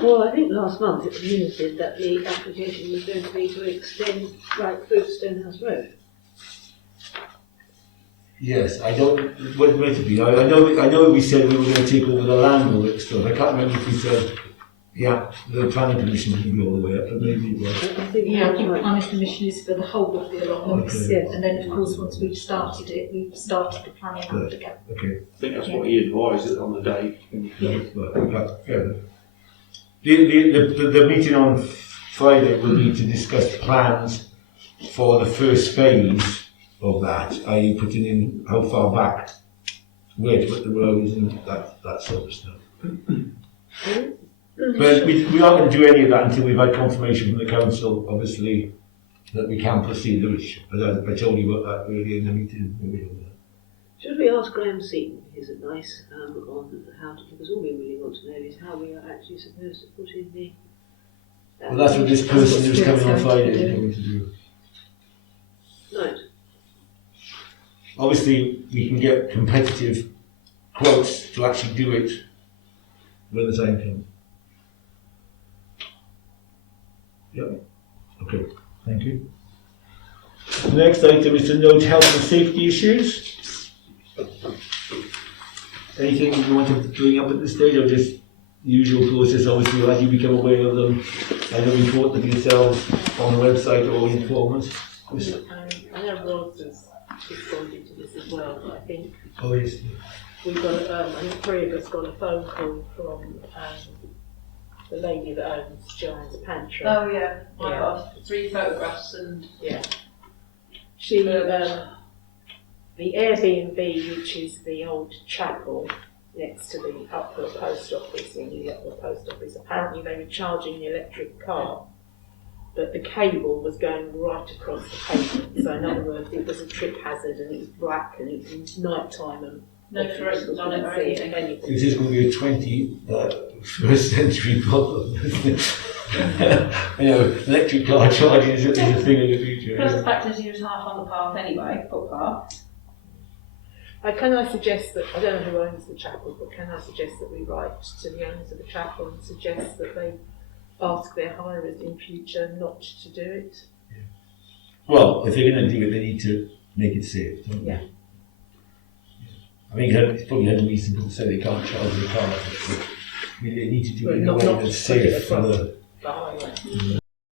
Well, I think last month it was limited that the application was going to be to extend right through to Stonehouse Road. Yes, I don't. What meant to be? I know. We said we were going to take over the land all that stuff. I can't remember if we said, yeah, the planning commission can go all the way up, but maybe it was. I think the planning permission is for the whole of the allotments, Okay. and then of course once we've started it, we've started the planning application. Okay. I think that's what he advised on the day. But, fair enough. The meeting on Friday will be to discuss plans for the first phase of that, i.e. putting in how far back, where to put the roads and that sort of stuff. But we aren't going to do any of that until we've had confirmation from the council, obviously, that we can proceed, which I told you about that earlier in the meeting. Should we ask Graham Seaton, his advice on how to, because all we really want to know is how we are actually supposed to put in the... Well, that's what this person who's coming on Friday is going to do. Right. Obviously, we can get competitive quotes to actually do it when the time comes. Yep. Okay. Thank you. The next item is to note health and safety issues. Anything you want to bring up at this stage, or just usual process? Obviously, as you become aware of them, either report them yourselves on the website or inform us. I know Rod has responded to this as well, but I think Oh yes. we've got, I think 3 of us got a phone call from the lady that owns Giant's Pantry. Oh yeah, I got 3 photographs and Yeah. She, the Airbnb, which is the old chapel next to the Upwell post office, in the Upwell post office, apparently they were charging the electric car, but the cable was going right across the pavement. So in other words, it was a trip hazard, and it was black, and it was night time, and no fluorescent on it or anything. This is going to be a 21st century problem. You know, electric car charging is a thing of the future. Plus the fact that he was half on the path anyway, footpath. Can I suggest that, I don't know who owns the chapel, but can I suggest that we write to the owners of the chapel and suggest that they ask their hirers in future not to do it? Well, if they're going to do it, they need to make it safe, don't they? Yeah. I mean, it's probably had a reason to say they can't charge the car. I mean, they need to do it in a way that's safe for the highway.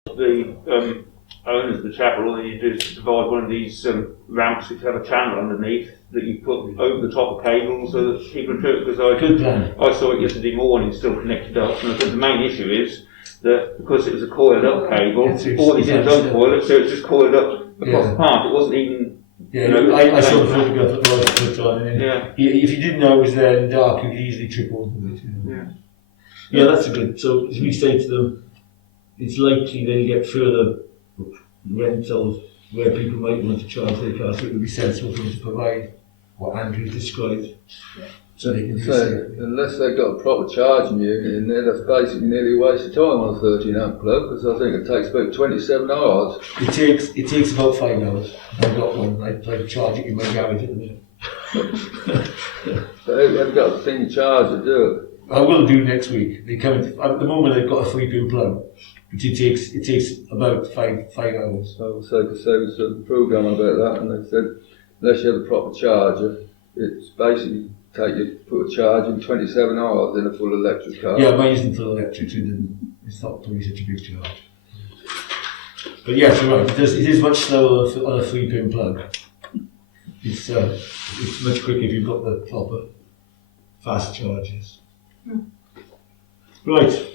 The owners of the chapel, all they need to do is divide one of these ramps which have a channel underneath that you put over the top of cables so that people can do it. Because I saw it yesterday morning, still connected up, and I think the main issue is that because it was a coiled up cable, all they did was uncoil it, so it was just coiled up across the path. It wasn't even. Yeah, I saw the photograph that Rod put on, and if you didn't know it was there in the dark, you could easily trip over it. Yeah, that's a good. So as we say to them, it's likely they'll get further rentals where people might want to charge their cars, so it would be sensible for them to provide what Andrew described. So they can do so, unless they've got a proper charging unit in there, that's basically nearly a waste of time on a 13 amp plug, because I think it takes about 27 hours. It takes about 5 hours. I've got one. I charge it in my garage at the minute. But they've got a thing charge to do it. I will do next week. They come at the moment. They've got a 3-pin plug, but it takes about 5 hours. So there was a program about that, and they said unless you have a proper charger, it's basically put a charge in 27 hours in a full electric car. Yeah, mine isn't full electric, so it's not probably such a big charge. But yes, you're right. It is much slower on a 3-pin plug. It's much quicker if you've got the proper fast chargers. Right.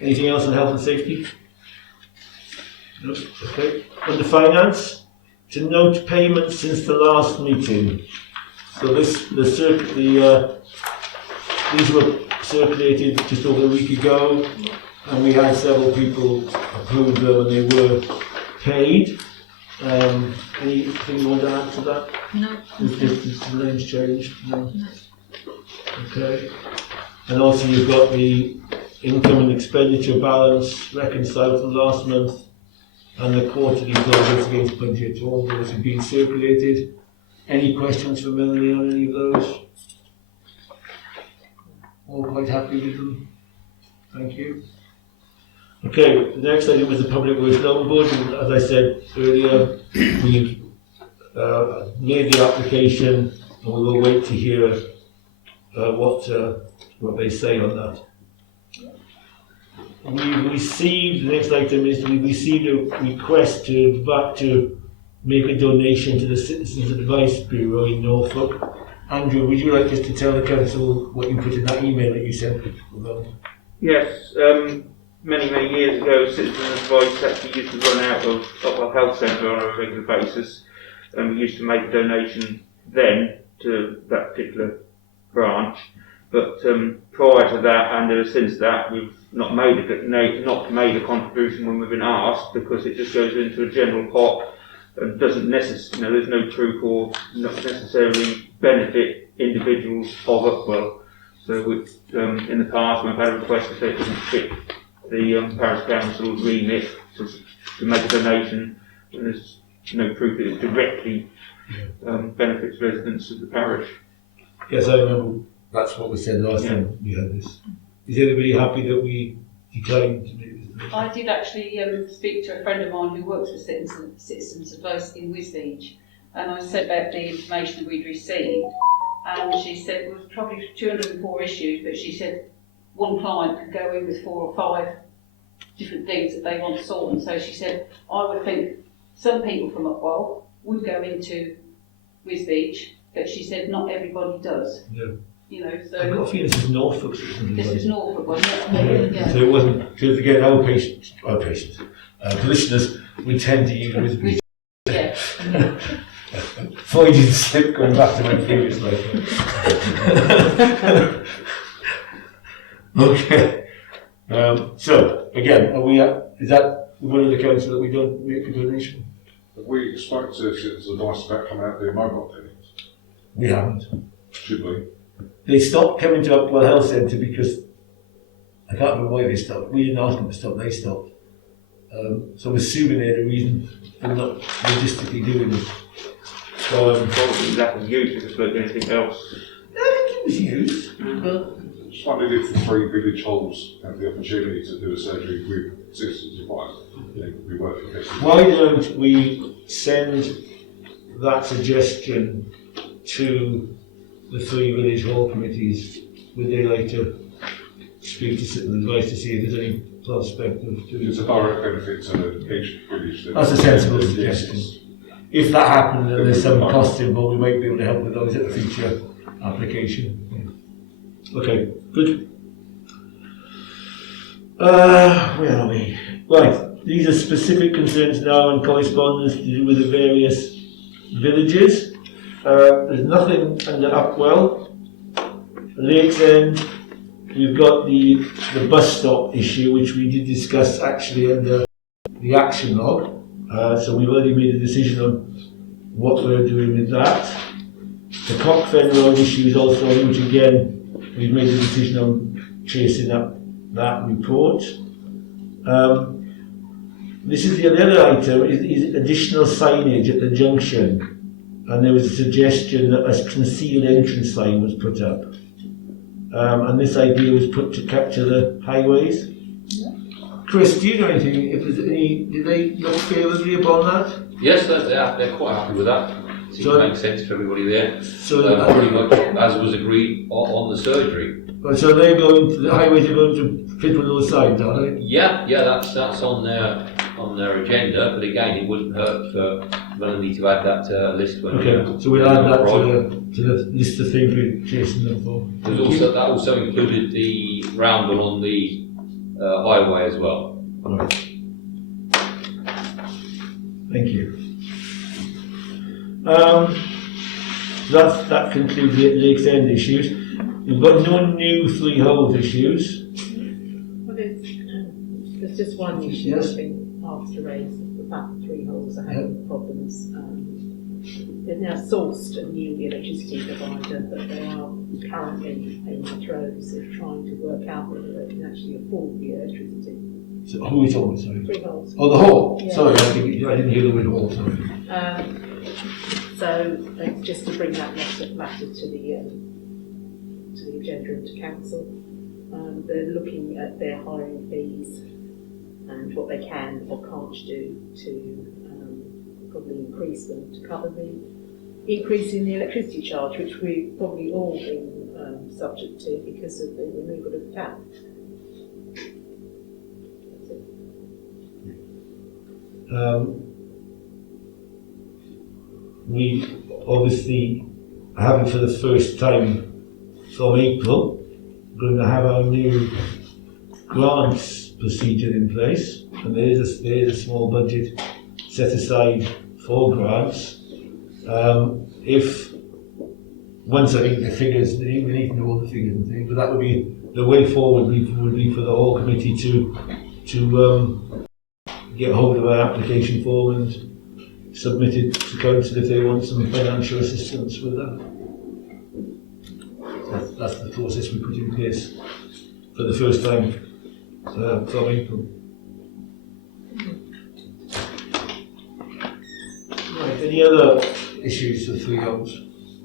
Anything else on health and safety? No. Okay. Under finance, to note payments since the last meeting. So these were circulated just over a week ago, and we had several people approve them, and they were paid. Anything you want to add to that? No. If the names changed? No. Okay. And also you've got the income and expenditure balance reconciled from last month, and the quarterly progress against budget. All those have been circulated. Any questions for Melanie on any of those? All quite happy with them? Thank you. Okay, the next item was the Public Works Loan Board, and as I said earlier, we've made the application, and we will wait to hear what they say on that. We've received, the next item is we've received a request to make a donation to the Citizens Advice Bureau in Norfolk. Andrew, would you like us to tell the council what you put in that email that you sent people? Yes, many years ago, Citizen Advice actually used to run out of Upwell Health Centre on a regular basis, and we used to make a donation then to that particular branch. But prior to that, and since that, we've not made a contribution when we've been asked, because it just goes into a general pot and doesn't necessarily, there's no truth or not necessarily benefit individuals of Upwell. So in the past, we've had a request to say it doesn't fit the Parish Council's remit to make a donation, and there's no proof that it directly benefits residents of the parish. Yes, I remember that's what was said last time we had this. Is everybody happy that we declined to make this donation? I did actually speak to a friend of mine who works for Citizens Advice in Signage, and I said about the information that we'd received, and she said there was probably 204 issues, but she said one client could go in with 4 or 5 different things that they want to sort, and so she said, I would think some people from Upwell would go into Wisbech, but she said not everybody does. Yeah. You know, so I've got a feeling this is Norfolk. this is Norfolk, wasn't it? Yeah. So it wasn't, to forget our parishioners, we tend to use Wisbech. Yeah. Freudian slip going back to my previous life. Okay. So again, is that one of the council that we don't make a donation? Have we spoke to Citizens Advice about coming out doing mobile clinics? We haven't. Should we? They stopped coming to Upwell Health Centre because I can't remember why they stopped. We didn't ask them to stop, they stopped. So I'm assuming they had a reason for not logistically doing it. Probably lack of use if it's like anything else. I think it was used. Just wondered if the 3 village halls have the opportunity to do a surgery with Citizens Advice. It would be worth it. Why don't we send that suggestion to the 3 village hall committees? Would they like to speak to Citizen Advice to see if there's any prospect of doing It's a direct benefit to each village. That's a sensible suggestion. If that happens and there's some cost involved, we might be able to help with those at a future application. Yeah. Okay, good. Where are we? Right, these are specific concerns now and correspondence to do with the various villages. There's nothing under Upwell. Lakes End, you've got the bus stop issue, which we did discuss actually under the action log. So we've already made a decision on what we're doing with that. The Cockfen Road issue is also huge again. We've made a decision on chasing up that report. This is the other item, is additional signage at the junction. And there was a suggestion that a concealed entrance sign was put up. And this idea was put to capture the highways. Chris, do you know anything? If there's any, did they look favourably upon that? Yes, they're quite happy with that. seemed to make sense for everybody there. So pretty much as was agreed on the surgery. So they're going to, the highways are going to fit with those signs, are they? Yeah, that's on their agenda, but again, it wouldn't hurt for Melanie to add that to a list when Okay, so we'll add that to the list of things we're chasing them for. That also included the roundel on the highway as well. Right. Thank you. That concludes the Lakes End issues. We've got no new freehold issues. Well, there's just one issue I've been asked to raise. The fact that freeholds are having problems. They've now sourced a new electricity provider, but they are currently in the throes of trying to work out whether they can actually afford the electricity. So who are we talking about, sorry? Freeholds. Oh, the hall? Yeah. Sorry, I didn't hear the word hall, sorry. So just to bring that matter to the agenda and to council, they're looking at their hiring fees and what they can or can't do to probably increase them to cover the increase in the electricity charge, which we've probably all been subject to because of the removal of the tap. We obviously have, for the first time from April, going to have our new grants procedure in place, and there is a small budget set aside for grants. If once I think the figures, we need to know all the figures and things, but that would be the way forward. Would be for the whole committee to get hold of our application form and submit it to council if they want some financial assistance with that. That's the process we put in place for the first time from April. Right, any other issues with freeholds?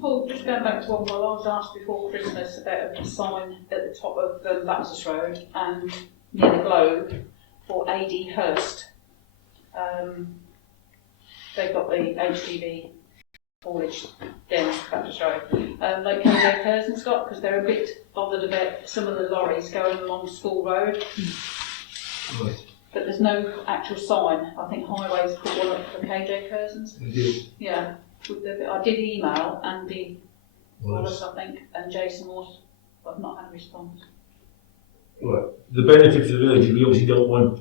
Paul, just going back to one, well, I was asked before Christmas about a sign at the top of Baptist Road and near the Globe for AD Hurst. They've got the HGV haulage down Baptist Road. Like KJ Curzon's got, because they're a bit bothered about some of the lorries going along School Road. Right. But there's no actual sign. I think Highways put one up for KJ Curzon's. They did. Yeah. I did email Andy Wallace, I think, and Jason Morse. I've not had a response. Right. The benefit for the village is we obviously don't want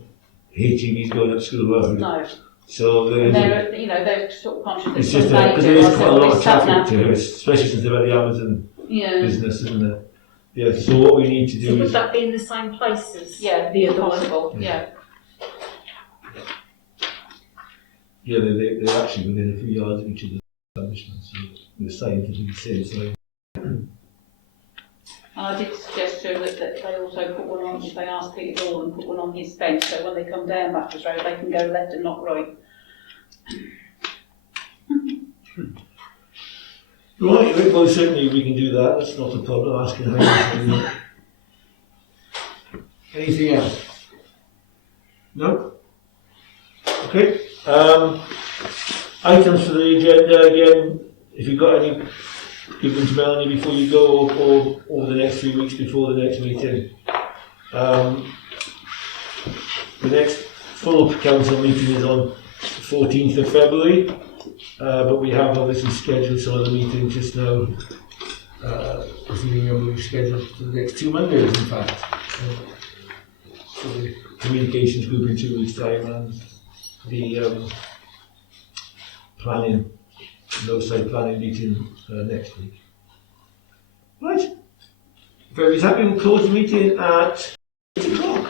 HGVs going up School Road. No. So they're sort of conscious. It's just because there is quite a lot of traffic to it, especially since they've had the Amazon business, isn't there? Yeah. So what we need to do So would is that be in the same place as the other one? Yeah. Yeah, they're actually within a few yards of each other's establishments, so the signs will be the same. So. I did suggest to them that they also put one on, if they ask Peter Dorlan, put one on his fence, so when they come down Baptist Road, they can go left and not right. Right, well certainly we can do that, that's not a problem, asking how you can do that. Anything else? No? Okay. Items for the agenda again, if you've got any, give them to Melanie before you go or over the next 3 weeks before the next meeting. The next full council meeting is on the 14th of February, but we have obviously scheduled some other meetings just now. If you remember, we've scheduled for the next 2 Mondays, in fact. So the communications group in 2 weeks' time and the planning, no-side planning meeting next week. Right. If everybody's happy, we'll close the meeting at 8 o'clock.